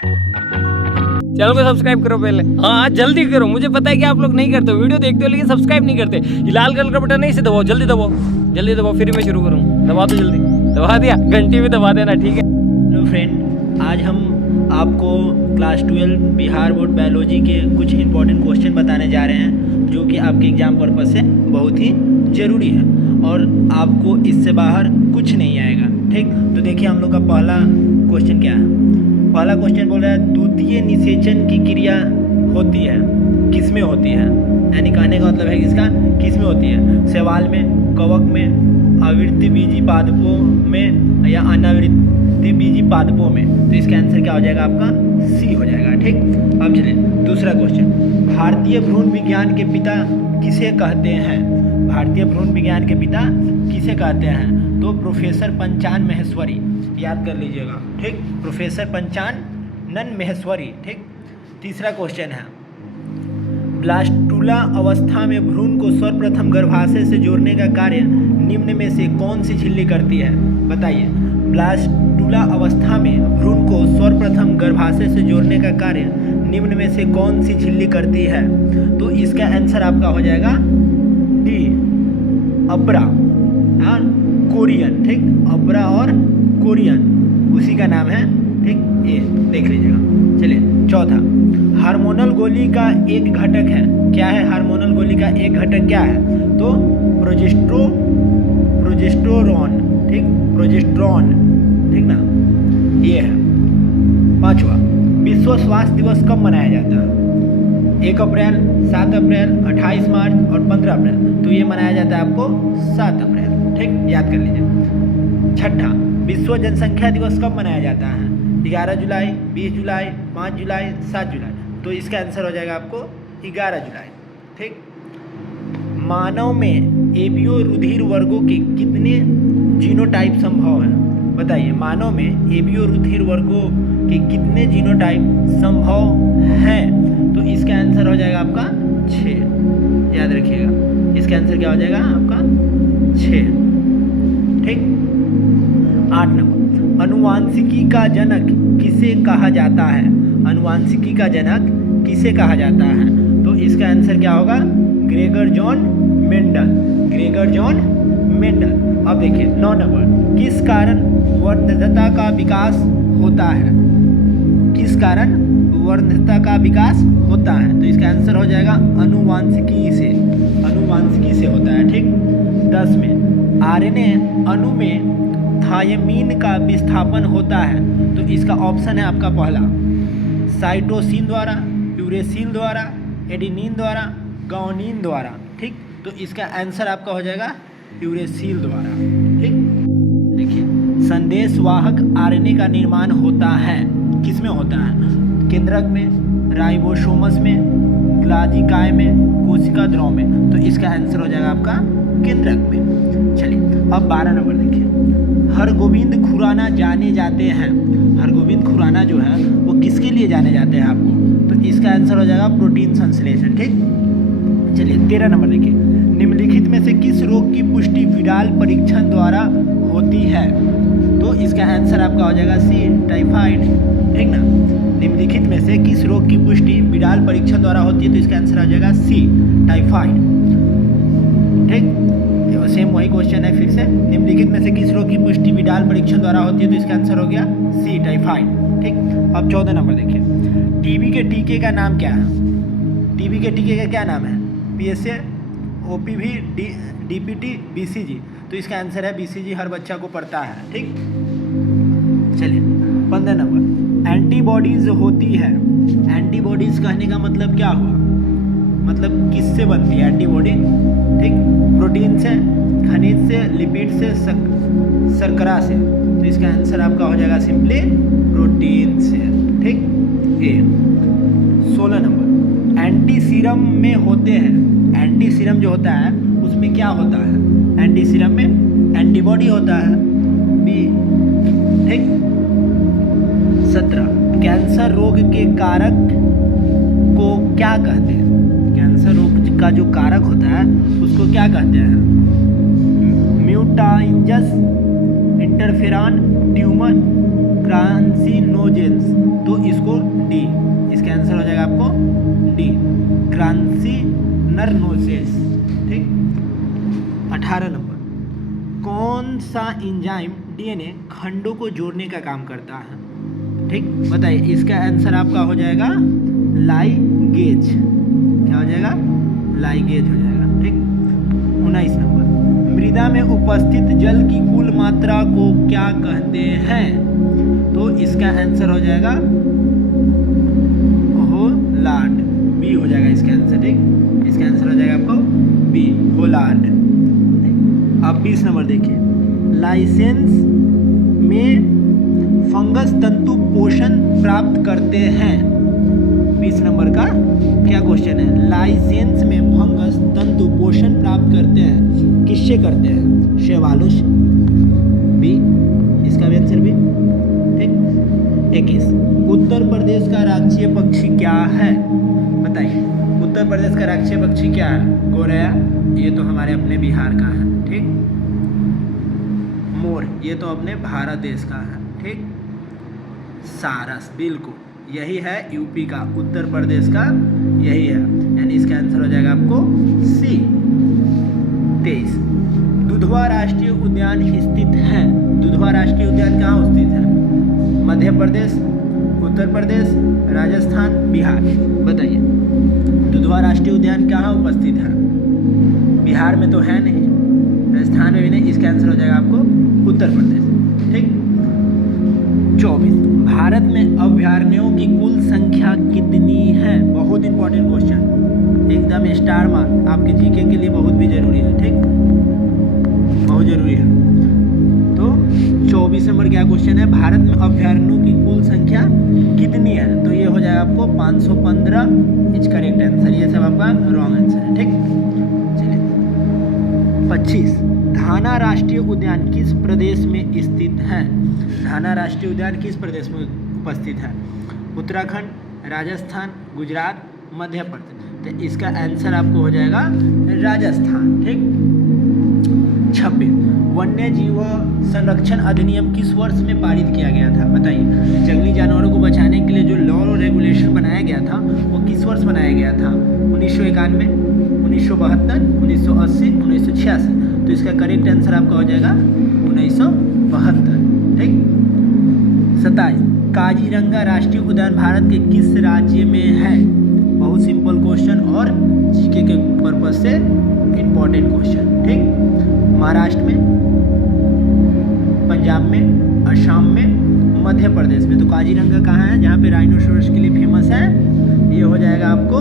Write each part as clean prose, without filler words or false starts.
Channel को subscribe करो पहले। हाँ जल्दी करो, मुझे पता है कि आप लोग नहीं करते हो, वीडियो देखते हो लेकिन सब्सक्राइब नहीं करते। ये लाल कलर का बटन नहीं, इसे दबाओ, जल्दी दबाओ, जल्दी दबाओ, फिर मैं शुरू करूँ। दबा दो जल्दी, दबा दिया, घंटी भी दबा देना, ठीक है। हेलो फ्रेंड, आज हम आपको क्लास 12 बिहार बोर्ड बायोलॉजी के कुछ इंपॉर्टेंट क्वेश्चन बताने जा रहे हैं जो कि आपके एग्ज़ाम पर्पज़ से बहुत ही ज़रूरी है और आपको इससे बाहर कुछ नहीं आएगा। ठीक, तो देखिए हम लोग का पहला क्वेश्चन क्या है। पहला क्वेश्चन बोल रहा है द्वितीय निषेचन की क्रिया होती है, किस में होती है, यानी कहने का मतलब है कि इसका किस में होती है। शैवाल में, कवक में, आवृत्ति बीजी पादपों में या अनावृत्ति बीजी पादपों में। तो इसका आंसर क्या हो जाएगा आपका? सी हो जाएगा। ठीक, अब चलिए दूसरा क्वेश्चन। भारतीय भ्रूण विज्ञान के पिता किसे कहते हैं? भारतीय भ्रूण विज्ञान के पिता किसे कहते हैं? तो प्रोफेसर पंचानन माहेश्वरी, याद कर लीजिएगा। ठीक, प्रोफेसर पंचानन माहेश्वरी। ठीक, तीसरा क्वेश्चन है ब्लास्टुला अवस्था में भ्रूण को सर्वप्रथम गर्भाशय से जोड़ने का कार्य निम्न में से कौन सी झिल्ली करती है? बताइए। ब्लास्टुला अवस्था में भ्रूण को सर्वप्रथम गर्भाशय से जोड़ने का कार्य निम्न में से कौन सी झिल्ली करती है? तो इसका आंसर आपका हो जाएगा डी, अब्रा, हाँ, कोरियन। ठीक, अब्रा और कोरियन उसी का नाम है। ठीक, ये देख लीजिएगा। चलिए चौथा, हार्मोनल गोली का एक घटक है, क्या है? हार्मोनल गोली का एक घटक क्या है? तो प्रोजेस्टेरोन। ठीक, प्रोजेस्टेरोन, ठीक ना, ये है। पांचवा, विश्व स्वास्थ्य दिवस कब मनाया जाता है? 1 अप्रैल, 7 अप्रैल, 28 मार्च और 15 अप्रैल। तो ये मनाया जाता है आपको 7 अप्रैल। ठीक, याद कर लीजिए। छठा, विश्व जनसंख्या दिवस कब मनाया जाता है? 11 जुलाई, 20 जुलाई, 5 जुलाई, 7 जुलाई। तो इसका आंसर हो जाएगा आपको 11 जुलाई। ठीक, मानव में एबियो रुधिर वर्गों के कितने जीनोटाइप संभव हैं? बताइए, मानव में एबियो रुधिर वर्गों के कितने जीनोटाइप संभव हैं? तो इसका आंसर हो जाएगा आपका 6, याद रखिएगा। इसका आंसर क्या हो जाएगा आपका? 6। ठीक, 8 नंबर, अनुवांशिकी का जनक किसे कहा जाता है? अनुवांशिकी का जनक किसे कहा जाता है? तो इसका आंसर क्या होगा? Gregor John Mendel, Gregor John Mendel. अब देखिए 9 नंबर, किस कारण वर्णतंत्रता का विकास होता है? किस कारण वर्णतंत्रता का विकास होता है? तो इसका आंसर हो जाएगा अनुवांशिकी से, अनुवांशिकी से होता है। ठीक, 10 में, आरएनए अणु में थायमीन का विस्थापन होता है। तो इसका ऑप्शन है आपका पहला, साइटोसिन द्वारा, यूरेसिल द्वारा, एडेनिन द्वारा, गाइनिन द्वारा। ठीक, तो इसका आंसर आपका हो जाएगा यूरेसिल द्वारा। ठीक, देखिए, संदेशवाहक आरएनए का निर्माण होता है, किस में होता है? केंद्रक में, राइबोसोमस में, ग्लाजिकाय में, कोशिका द्रव में। तो इसका आंसर हो जाएगा आपका केंद्रक में। चलिए अब 12 नंबर देखिए, हरगोविंद खुराना जाने जाते हैं। हरगोविंद खुराना जो है वो किसके लिए जाने जाते हैं आपको? तो इसका आंसर हो जाएगा प्रोटीन संश्लेषण। ठीक, चलिए 13 नंबर देखिए, निम्नलिखित में से किस रोग की पुष्टि विडाल परीक्षण द्वारा होती है? तो इसका आंसर आपका हो जाएगा सी, टाइफाइड। ठीक ना, निम्नलिखित में से किस रोग की पुष्टि विडाल परीक्षण द्वारा होती है? तो इसका आंसर हो जाएगा सी, टाइफाइड। ठीक, सेम वही क्वेश्चन है फिर से, निम्नलिखित में से किस रोग की पुष्टि विडाल परीक्षण द्वारा होती है? तो इसका आंसर हो गया सी, टाइफाइड। ठीक, अब 14 नंबर देखिए, टीबी के टीके का नाम क्या है? टीबी के टीके का क्या नाम है? PSA, OPV, DPT, BCG. तो इसका आंसर है बीसीजी, हर बच्चा को पड़ता है। ठीक, चलिए 15 नंबर, एंटीबॉडीज होती है। एंटीबॉडीज कहने का मतलब क्या हुआ? मतलब किससे बनती है एंटीबॉडी? ठीक, प्रोटीन से, खनिज से, लिपिड से, शर्करा से। तो इसका आंसर आपका हो जाएगा सिंपली प्रोटीन से। ठीक, ए। 16 नंबर, एंटी सीरम में होते हैं। एंटी सीरम जो होता है उसमें क्या होता है? एंटी सीरम में एंटीबॉडी होता है, बी। ठीक, 17, कैंसर रोग के कारक को क्या कहते हैं? कैंसर रोग का जो कारक होता है उसको क्या कहते हैं? म्यूटाइंजस इंटरफेरॉन, ट्यूमर कार्सिनोजेंस, तो इसको डी, इसका आंसर हो जाएगा आपको डी, कार्सिनोजेंस। ठीक। 18 नंबर, कौन सा एंजाइम डीएनए खंडों को जोड़ने का काम करता है? ठीक, बताइए। इसका आंसर आपका हो जाएगा लाइगेज। क्या हो जाएगा? लाइगेज हो जाएगा। ठीक। 19 नंबर, मृदा में उपस्थित जल की कुल मात्रा को क्या कहते हैं? तो इसका आंसर हो जाएगा होलार्ड, बी हो जाएगा इसका आंसर। ठीक, इसका आंसर हो जाएगा आपको बी, होलार्ड। अब 20 नंबर देखिए, लाइसेंस में फंगस तंतु पोषण प्राप्त करते हैं। 20 नंबर का क्या क्वेश्चन है? लाइसेंस में फंगस तंतु पोषण प्राप्त करते हैं, किससे करते हैं? शैवालों से, बी, इसका भी आंसर बी। ठीक। 21, उत्तर प्रदेश का राष्ट्रीय पक्षी क्या है? बताइए, उत्तर प्रदेश का राष्ट्रीय पक्षी क्या है? गोरैया, ये तो हमारे अपने बिहार का है। ठीक। मोर, ये तो अपने भारत देश का है। ठीक। सारस, बिल्कुल यही है यूपी का, उत्तर प्रदेश का यही है, यानी इसका आंसर हो जाएगा आपको सी। 23, दुधवा राष्ट्रीय उद्यान स्थित है। दुधवा राष्ट्रीय उद्यान कहाँ स्थित है? मध्य प्रदेश, उत्तर प्रदेश, राजस्थान, बिहार। बताइए, दुधवा राष्ट्रीय उद्यान कहाँ उपस्थित है? बिहार में तो है नहीं, राजस्थान में भी नहीं, इसका आंसर हो जाएगा आपको उत्तर प्रदेश। ठीक। 24, भारत में अभयारण्यों की कुल संख्या कितनी है? बहुत इंपॉर्टेंट क्वेश्चन, एकदम स्टार मार्क, आपके जीके के लिए बहुत भी जरूरी है। ठीक, बहुत जरूरी है। तो 24 नंबर क्या क्वेश्चन है? भारत में अभयारण्यों की कुल संख्या कितनी है? तो ये हो जाएगा आपको 515 इज करेक्ट आंसर, ये सब आपका रॉन्ग आंसर है। ठीक। चलिए 25, धाना राष्ट्रीय उद्यान किस प्रदेश में स्थित है? धाना राष्ट्रीय उद्यान किस प्रदेश में उपस्थित है? उत्तराखंड, राजस्थान, गुजरात, मध्य प्रदेश। तो इसका आंसर आपको हो जाएगा राजस्थान। ठीक। 26, वन्य जीव संरक्षण अधिनियम किस वर्ष में पारित किया गया था? बताइए, जंगली जानवरों को बचाने के लिए जो लॉ और रेगुलेशन बनाया गया था वो किस वर्ष बनाया गया था? 1991, 1972, 1980, 1986। तो इसका करेक्ट आंसर आपका हो जाएगा 1972। ठीक। 27, काजीरंगा राष्ट्रीय उद्यान भारत के किस राज्य में है? बहुत सिंपल क्वेश्चन और जीके के पर्पज से इंपॉर्टेंट क्वेश्चन। ठीक। महाराष्ट्र में, पंजाब में, असम में, मध्य प्रदेश में। तो काजीरंगा कहाँ है जहाँ पे राइनोसोरस के लिए फेमस है? ये हो जाएगा आपको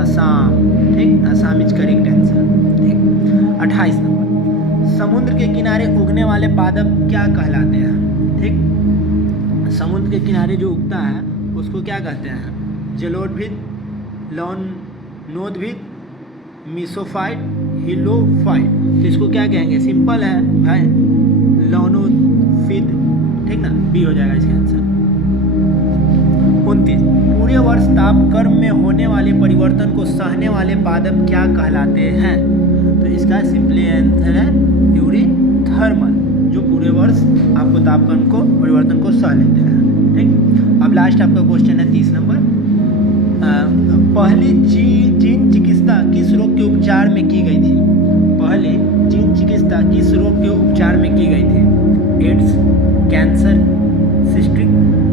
असम। ठीक, असम इज करेक्ट आंसर। ठीक। 28 नंबर, समुद्र के किनारे उगने वाले पादप क्या कहलाते हैं? ठीक, समुद्र के किनारे जो उगता है उसको क्या कहते हैं? जलोदभिद, नोदभिद, मीसोफाइट, हिलोफाइट। तो इसको क्या कहेंगे? सिंपल है भाई, लौनोफिद। ठीक ना, बी हो जाएगा इसका आंसर। 29, पूरे वर्ष तापक्रम में होने वाले परिवर्तन को सहने वाले पादप क्या कहलाते हैं? तो इसका सिंपली आंसर है यूरीथर्मल, जो पूरे वर्ष आपको तापक्रम को परिवर्तन को सह लेते हैं। ठीक। अब लास्ट आपका क्वेश्चन है 30 नंबर, पहली जीन चिकित्सा किस रोग के उपचार में की गई थी? पहली जीन चिकित्सा किस रोग के उपचार में की गई थी? AIDS, cancer, cystic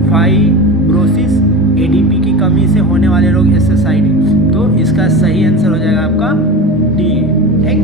fibrosis, ADP की कमी से होने वाले रोग, एसएसआईडी। तो इसका सही आंसर हो जाएगा आपका डी। ठीक।